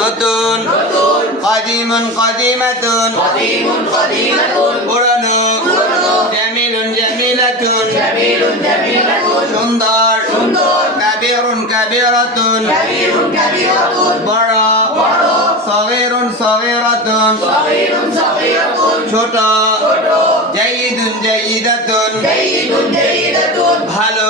নতুন। কাদিমুন কাদিমাতুন। পুরানো। জামিলুন জামিলাতুন। সুন্দর। কাবিরুন কাবিরাতুন। বড়। সগীরুন সগীরাতুন। ছোট। জাইদুন জাইদাতুন ভালো।